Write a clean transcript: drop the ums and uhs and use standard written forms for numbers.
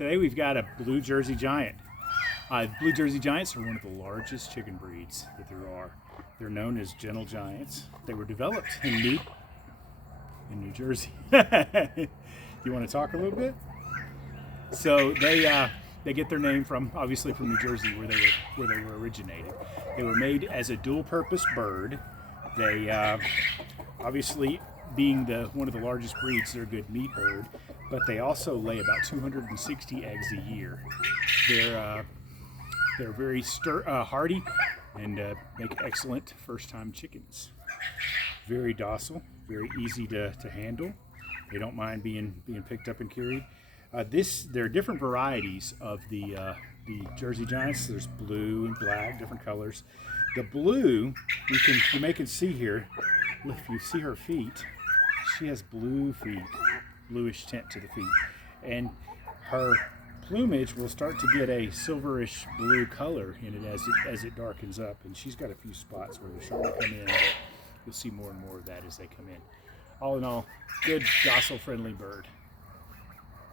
Today we've got a Blue Jersey Giant. Blue Jersey Giants are one of the largest chicken breeds that there are. They're known as gentle giants. They were developed in New Jersey. You want to talk a little bit? So they get their name from, obviously, from New Jersey, where they were originated. They were made as a dual-purpose bird. They obviously, being one of the largest breeds, they're a good meat bird, but they also lay about 260 eggs a year. They're very hardy and make excellent first-time chickens. Very docile, very easy to handle. They don't mind being picked up and carried. There are different varieties of the Jersey Giants. There's blue and black, different colors. The blue, you may can see here, if you see her feet, she has blue feet, bluish tint to the feet. And her plumage will start to get a silverish blue color in it as it darkens up. And she's got a few spots where they're starting to come in, but you'll see more and more of that as they come in. All in all, good, docile, friendly bird.